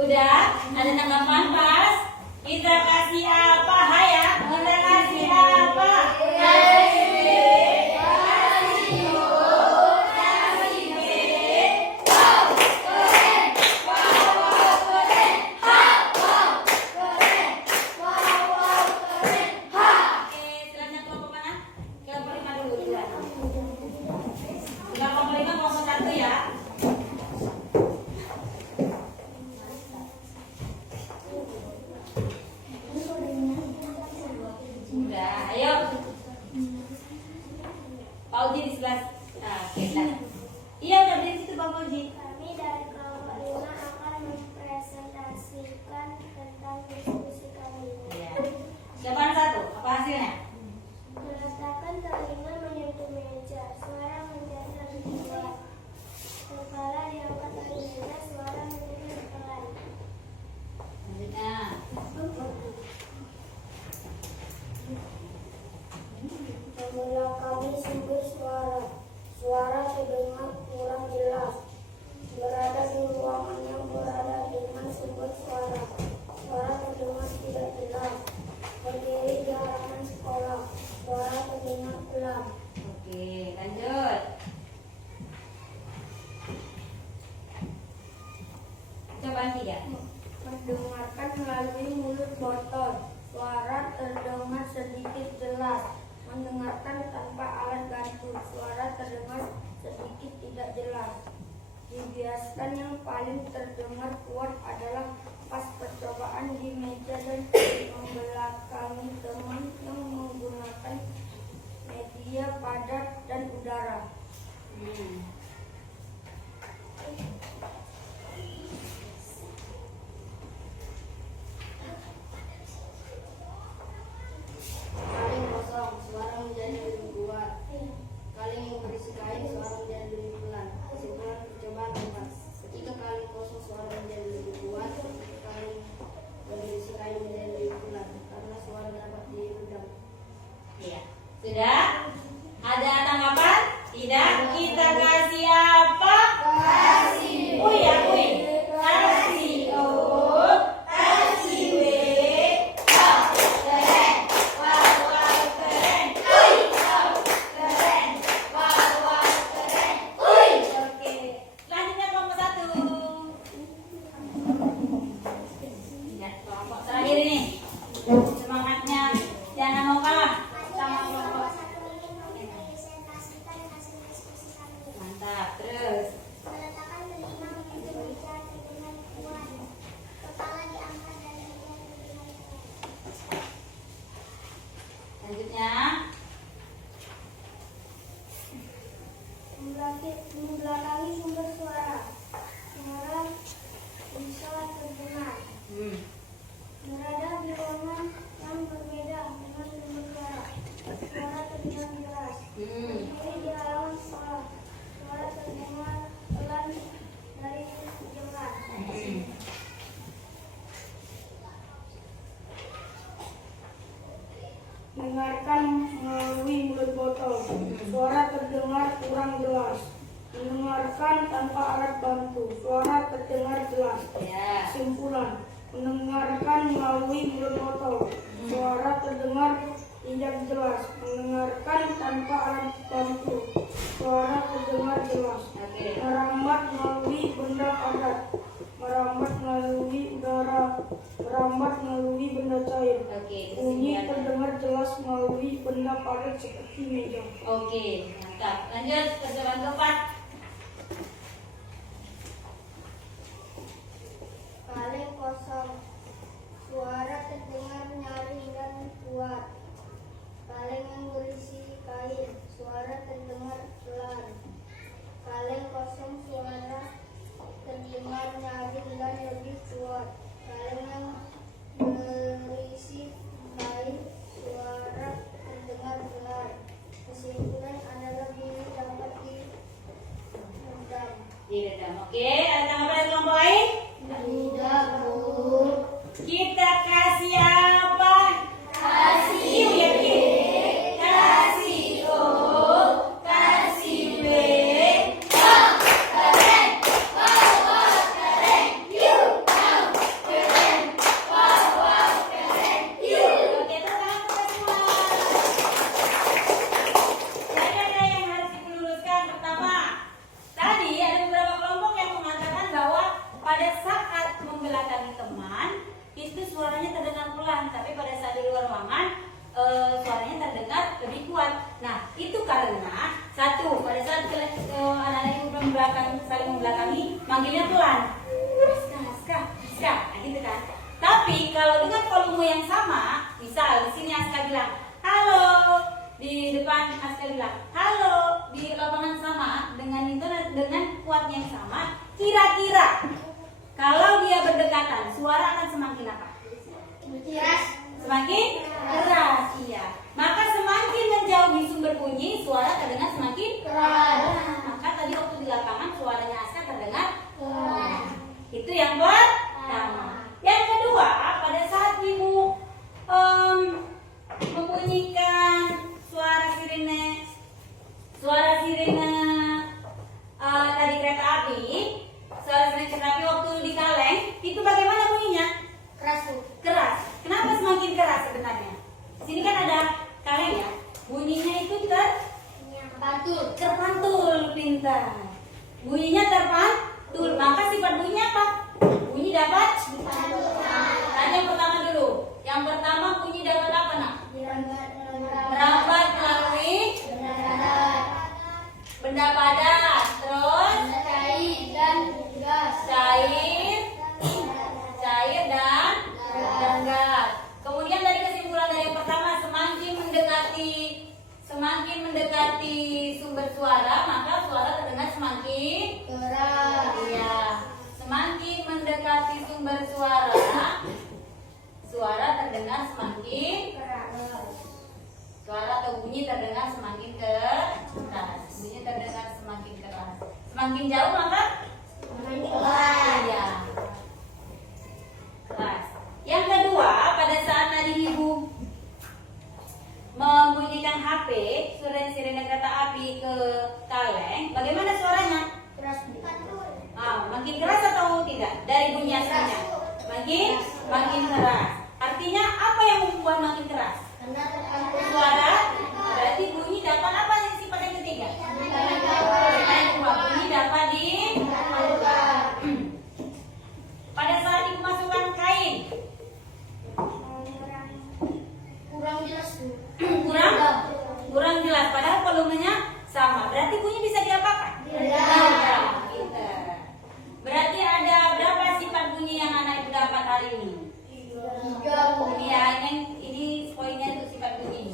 Udah? Ada tanggapan pas? Kita kasih apa? Haya? Kita kasih apa? Kasih B, kasih O, kasih D. Wow, keren. Wow, wow, keren. Ha, wow, keren. Wow, wow, keren. Ha. Oke, selanjutnya kelompok mana? Kelompok 5 dulu. Kelompok 5 kelompok 1 ya. Udah, ayo. Pak Uji di sebelah. Nah, kita. Iya, udah di situ Pak Uji. Kami dari kelompok 5 akan mempresentasikan tentang diskusi kali ini. Iya. Jawaban 1, apa hasilnya? Meletakkan telinga menyentuh meja, suara menjadi lebih kuat. Kepala diangkat dari meja, suara menjadi pelan. Selanjutnya. Membelakangi sumber suara, suara terdengar kurang jelas. Berada di ruangan yang berada dengan sumber suara, suara terdengar tidak jelas. Berdiri di halaman sekolah, suara terdengar pelan. Oke, lanjut. Kaleng kosong, suara menjadi lebih kuat. Kaleng yang berisi kain, suara menjadi lebih pelan. Kesimpulan percobaan 4. Ketika kaleng kosong, suara menjadi lebih kuat. Ketika kaleng berisi kain menjadi lebih pelan, karena suara dapat diredam. Iya. Sudah? Ada tanggapan? Tidak? Kita kasih apa? Kasih. Uy ya, uy. Kasih O, kasih W. Wow, keren. Wow, wow, keren. Uy. Wow, keren. Wow, wow, keren. Uy. Oke. Selanjutnya kelompok 1. Lihat kelompok terakhir ini. Semangatnya jangan mau kalah sama kelompok. Mantap. Terus. Meletakkan telinga menuju berbicara dengan kuat. Kepala diangkat dari dengan kuat. Selanjutnya. Membelakangi sumber suara. Suara bisa terdengar. Berada di ruangan yang berbeda dengan sumber suara. Suara terdengar jelas. Berdiri di halaman sekolah. Suara terdengar pelan dari jelas. Dengarkan melalui mulut botol. Suara terdengar kurang jelas. Mendengarkan tanpa alat bantu. Suara terdengar jelas. Ya. Kesimpulan, mendengarkan melalui mulut botol. Suara terdengar tidak jelas. Mendengarkan tanpa alat bantu. Suara terdengar jelas. Oke. Merambat melalui benda padat. Merambat melalui udara. Merambat melalui benda cair. Oke. Bunyi kesimpulannya. terdengar jelas melalui benda padat seperti meja. Oke, mantap. Lanjut percobaan keempat. Kaleng kosong. Suara terdengar nyaring dan kuat. Kaleng yang berisi kain. Suara terdengar pelan. Kaleng kosong. Suara terdengar nyaring dan lebih kuat. Kaleng yang berisi kain. Suara terdengar pelan. Kesimpulan adalah bunyi dapat diredam. Diredam. Oke, ada tanggapan dari kelompok lain? Tidak, Bu. Kita kasih apa? Kasih U ya, Ki. Kasih O, kasih W. Wow, keren. Wow, wow, keren. Yuk, wow, keren. Wow, wow, keren. Yuk. Oke, tangan kita semua. Jadi ada yang harus diluruskan. Pertama, tadi ada beberapa kelompok yang mengatakan bahwa pada saat membelakangi teman itu suaranya terdengar pelan, tapi pada saat di luar ruangan suaranya terdengar lebih kuat. Nah, itu karena satu, pada saat anak-anak itu saling membelakangi, manggilnya pelan, Aska, nah gitu kan. Tapi kalau dengan volume yang sama, misal di sini Aska bilang halo, di depan Aska bilang halo, di lapangan sama dengan kuatnya yang sama, kira-kira kalau dia berdekatan, suara akan semakin apa? Keras. Semakin keras, iya. Maka semakin menjauhi sumber bunyi, suara terdengar semakin Keras. Maka tadi waktu di lapangan suaranya Aska terdengar keras. Itu yang pertama. Yang kedua, pada saat ibu membunyikan suara sirene tadi kereta api, suara sirene kereta api waktu di kaleng, itu bagaimana bunyinya? Keras, Bu. Keras. Kenapa semakin keras sebenarnya? Di sini kan ada kaleng ya. Bunyinya itu terpantul, pintar. Bunyinya terpantul. Maka sifat bunyinya apa? Bunyi dapat dipantul. Tanya yang pertama dulu. Yang pertama bunyi dapat apa, Nak? Merambat melalui benda padat. Terus cair dan gas. Kemudian dari kesimpulan dari yang pertama, semakin mendekati sumber suara, maka suara terdengar suara terdengar semakin suara atau bunyi terdengar semakin keras. Bunyi terdengar semakin keras. Semakin jauh maka ya, keras. Yang kedua, pada saat tadi ibu membunyikan HP, sirene kereta api ke kaleng, bagaimana suaranya? Makin keras atau tidak? Dari bunyi aslinya makin keras. Artinya apa yang membuat makin keras? Suara. Berarti bunyi dapat apa yang sifat yang ketiga? Bunyi dapat di. Pada saat ibu masukkan kain, kurang jelas. Padahal volumenya sama. Berarti bunyi bisa diapakan? Pinter. Berarti ada berapa sifat bunyi yang anak ibu dapat hari ini? Ini ya, ini poinnya untuk sifat bunyi.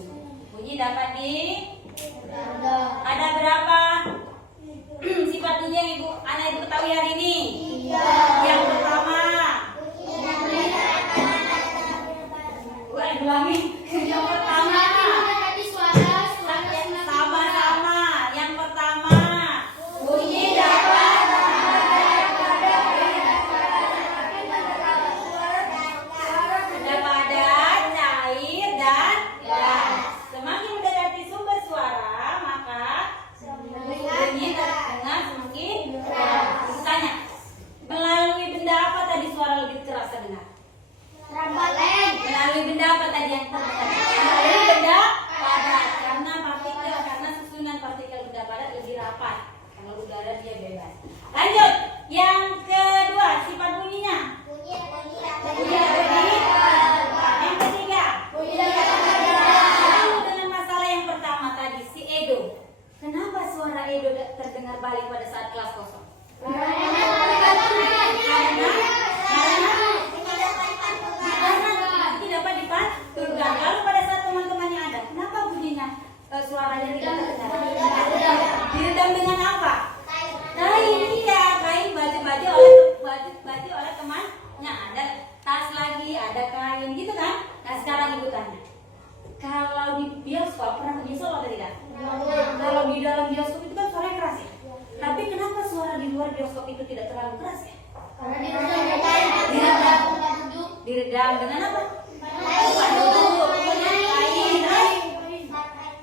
Bunyi dapat di. Ada berapa sifat bunyi yang anak ibu ketahui hari ini? Yang pertama. Ulangi. Yang pertama. Sama-sama. Yang pertama. Bunyi dapat. Benda padat, cair, dan gas. Semakin mendekati sumber suara, maka bunyi terdengar semakin keras. Tanya, melalui benda apa tadi suara lebih keras terdengar? Melalui benda apa tadi yang terdengar? Melalui benda padat, karena susunan partikel benda padat lebih rapat. Kalau udara dia bebas. Lanjut, yang kedua sifat bunyinya. Yang ketiga. Lalu dengan masalah yang pertama tadi si Edo. Kenapa suara Edo terdengar balik pada saat kelas kosong? Karena tidak dapat dipantulkan. Lalu pada saat teman-temannya ada, kenapa bunyinya suaranya tidak terdengar? Diredam dengan apa? Kain, iya, kain baju oleh temannya. Ada tas lagi, ada kain, gitu kan? Nah sekarang ibu tanya, kalau di bioskop pernah ke bioskop atau tidak? Kalau di dalam bioskop itu kan suaranya keras ya. Tapi kenapa suara di luar bioskop itu tidak terlalu keras ya? Diredam dengan apa? Kain,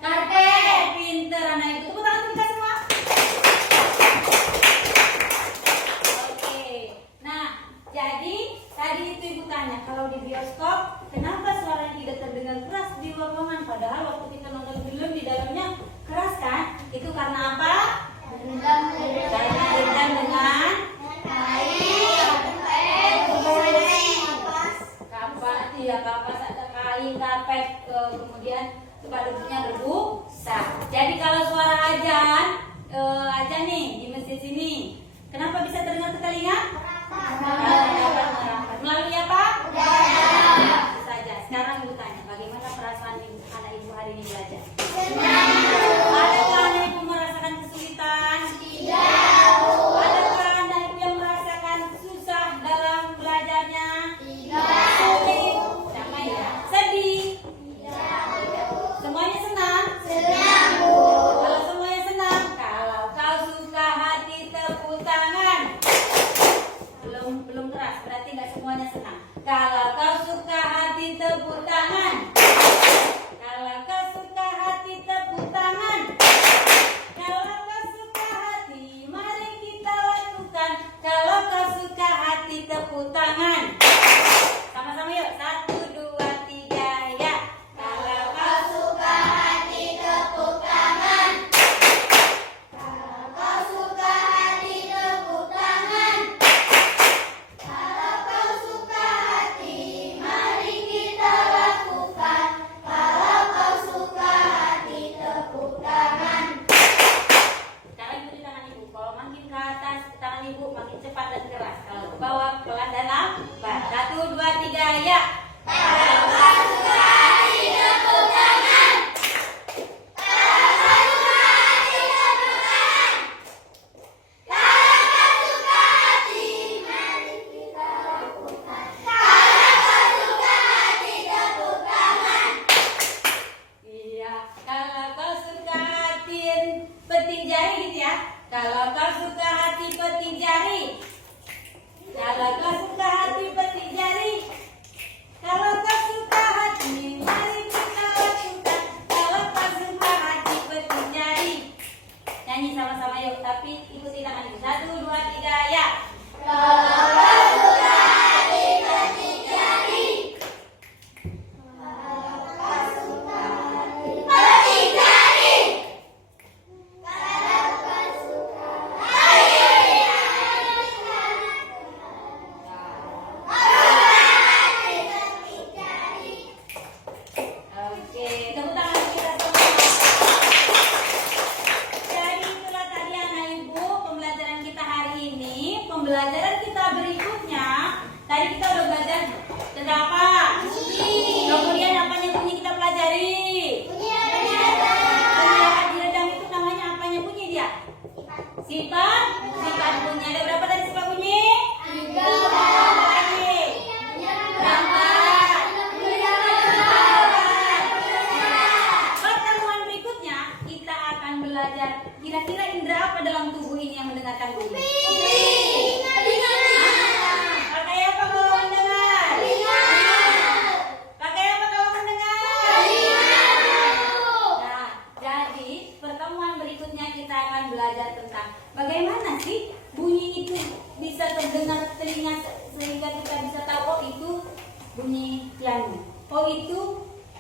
karpet. Pinter anak itu. Tepuk tangan kita semua. Oke. Nah, jadi tadi itu ibu tanya, kalau di bioskop kenapa suaranya tidak terdengar keras di luar ruangan? Padahal waktu kita nonton film di dalamnya keras kan? Itu karena apa? Karena diredam dengan kapas, ada kain, karpet, kemudian kepadanya berbusa. Jadi kalau suara ajan nih di masjid sini, kenapa bisa terdengar ke telinga? Melalui apa? Itu saja. Sekarang ibu tanya, bagaimana perasaan anak ibu hari ini belajar? Adakah anak ibu merasakan kesulitan? Tidak. Adakah anak ibu yang merasakan susah dalam belajarnya? Tidak. Sulit? Sama ya? Sedih? Semuanya senang? Senang, Bu. Kalau semuanya senang, kalau kau suka hati tepuk tangan. Belum keras, berarti nggak semuanya senang. Kalau kau suka hati tepuk tangan. Kalau kau suka hati petik jari. Kalau kau suka hati petik jari. Kalau kau suka hati, mari kita lakukan. Kalau kau suka hati petik jari. Nyanyi sama-sama yuk, tapi ikuti tangan. 1, 2, 3, ya. Oke, tepuk tangan kita semua. Jadi itulah tadi anak ibu pembelajaran kita hari ini. Pembelajaran kita berikutnya, tadi kita udah belajar tentang apa? Kemudian apanya bunyi kita pelajari? Bunyi redang itu namanya apanya bunyi dia? Sifat bunyi. Ada berapa tadi sifat bunyi? 3. Pertemuan berikutnya kita akan belajar kira-kira indera apa dalam tubuh ini yang mendengarkan bunyi. Pakai apa kalau mendengar? Pakai apa kalau mendengar? Nah, jadi pertemuan berikutnya kita akan belajar tentang bagaimana sih bunyi itu bisa terdengar telinga sehingga kita bisa tahu oh itu bunyi piano, oh itu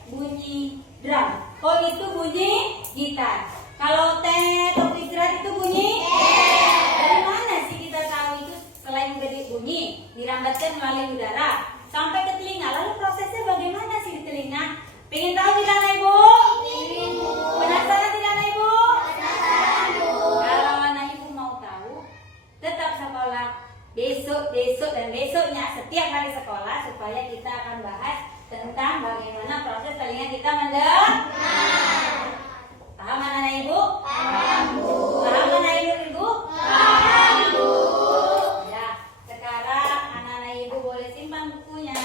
bunyi drum, oh itu bunyi gitar. Kalau waktu istirahat itu bunyi. Dari mana sih kita tahu itu? Selain gede bunyi, dirambatkan melalui udara sampai ke telinga. Lalu prosesnya bagaimana sih di telinga? Pengen tahu tidak anak ibu? Penasaran tidak anak ibu? Kalau anak ibu mau tahu, tetap sekolah besok dan besoknya setiap hari sekolah supaya kita akan bahas tentang bagaimana proses telinga kita mendengar. Paham anak ibu? Paham anak ibu? Paham bu. Ya, sekarang anak-anak ibu boleh simpan bukunya.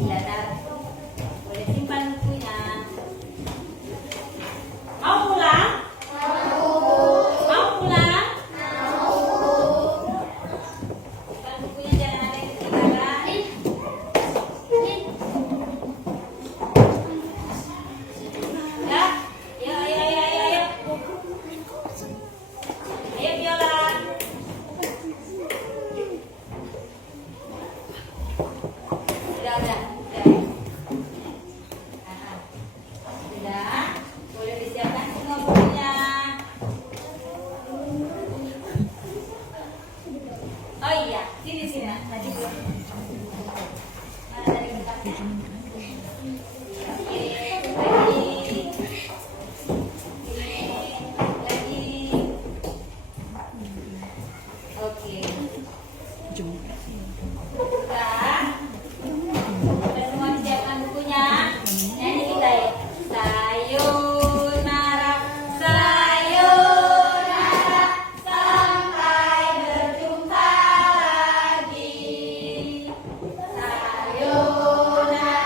Ya, boleh simpan bukunya. Mau pulang? Mau pulang? Simpan bukunya, jangan ada yang ketinggalan. Ya, ayo. Ayo Viola. Udah. Sudah, boleh disiapkan semua bukunya. Oh iya, sini. Tadi belum. Mana tadi kertasnya? Oke, lagi. Oke. Sudah semua disiapkan bukunya. Nyanyi kita ya. Sayonara, sampai berjumpa lagi. Sayonara.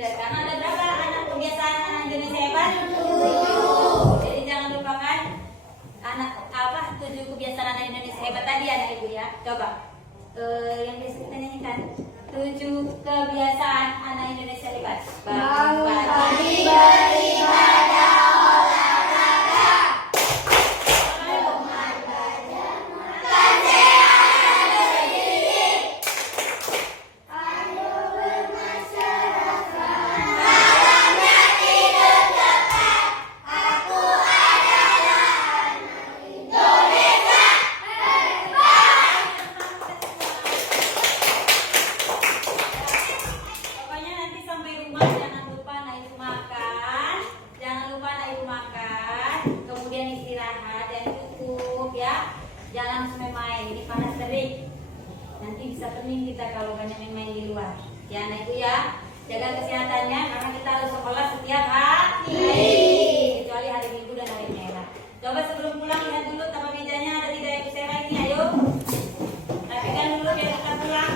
pinter. Karena ada berapa anak kebiasaan anak Indonesia hebat? 7. Jadi jangan lupakan anak apa 7 kebiasaan anak Indonesia hebat tadi anak ibu ya. Coba yang biasa kita nyanyikan 7 kebiasaan anak Indonesia hebat. Bangun pagi, beribadah, pokoknya nanti sampai rumah jangan lupa naik makan, jangan lupa naik makan, kemudian istirahat dan cukup ya, jangan langsung main, ini panas terik, nanti bisa pening kita kalau banyak main di luar. Ya anak ibu ya, jaga kesehatannya karena kita harus sekolah setiap hari, kecuali hari Minggu dan hari merah. Coba sebelum pulang lihat dulu tapak mejanya ada tidak yang Pusera ini, ayo rapikan dulu biar kita pulang.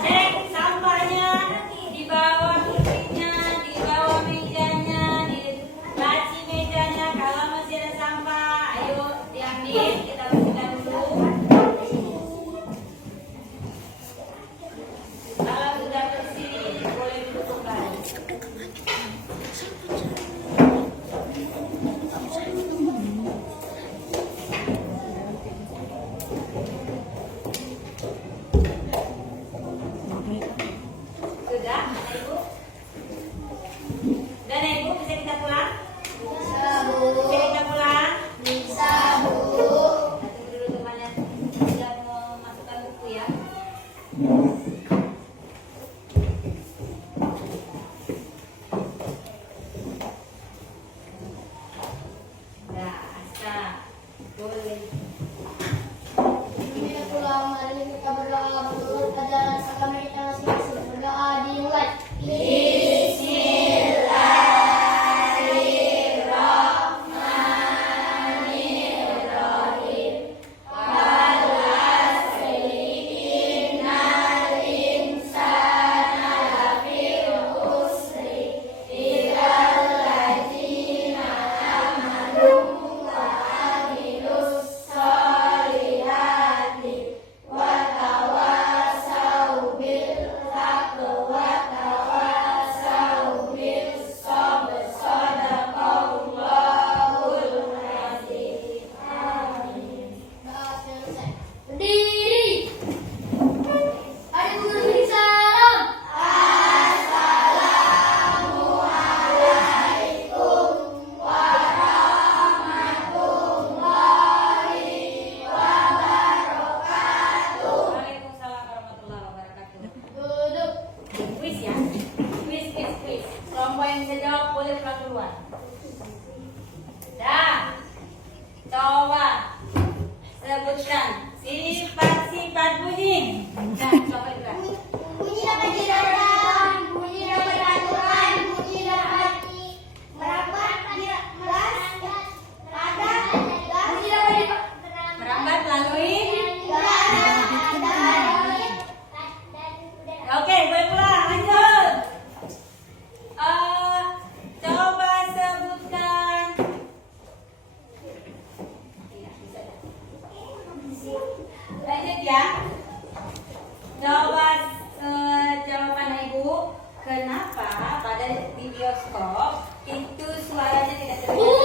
Cek sampahnya di bawah kursinya, di bawah mejanya, di laci mejanya. Kalau masih ada sampah, ayo diambil, kita bersihkan dulu. Kalau sudah bersih, boleh duduk kembali. Sudah, anak ibu? Sudah, anak ibu, bisa kita pulang? Bisa kita pulang? Nah, tunggu dulu temannya sudah mau masukkan buku ya. Nah, Asa, boleh. Kita pulang, mari kita berdoa menurut ajaran agama kita masing-masing. Berdoa dimulai. Doa selesai. Berdiri. Adik guru beri salam. Waalaikumsalam warahmatullahi wabarakatuh. Duduk. Kuis ya, kuis. Kelompok yang bisa jawab boleh pulang duluan. Dah, coba sebutkan sifat-sifat bunyi. Nah, coba juga. Bunyi dapat dilakukan, bunyi dapat dilakukan, bunyi dapat merapat, bunyi dapat Merambat melalui. Oke, boleh pulang. Lanjut. Coba sebutkan. Iya, bisa. Lanjut ya. Coba jawaban ibu. Kenapa pada di bioskop itu suaranya tidak terdengar?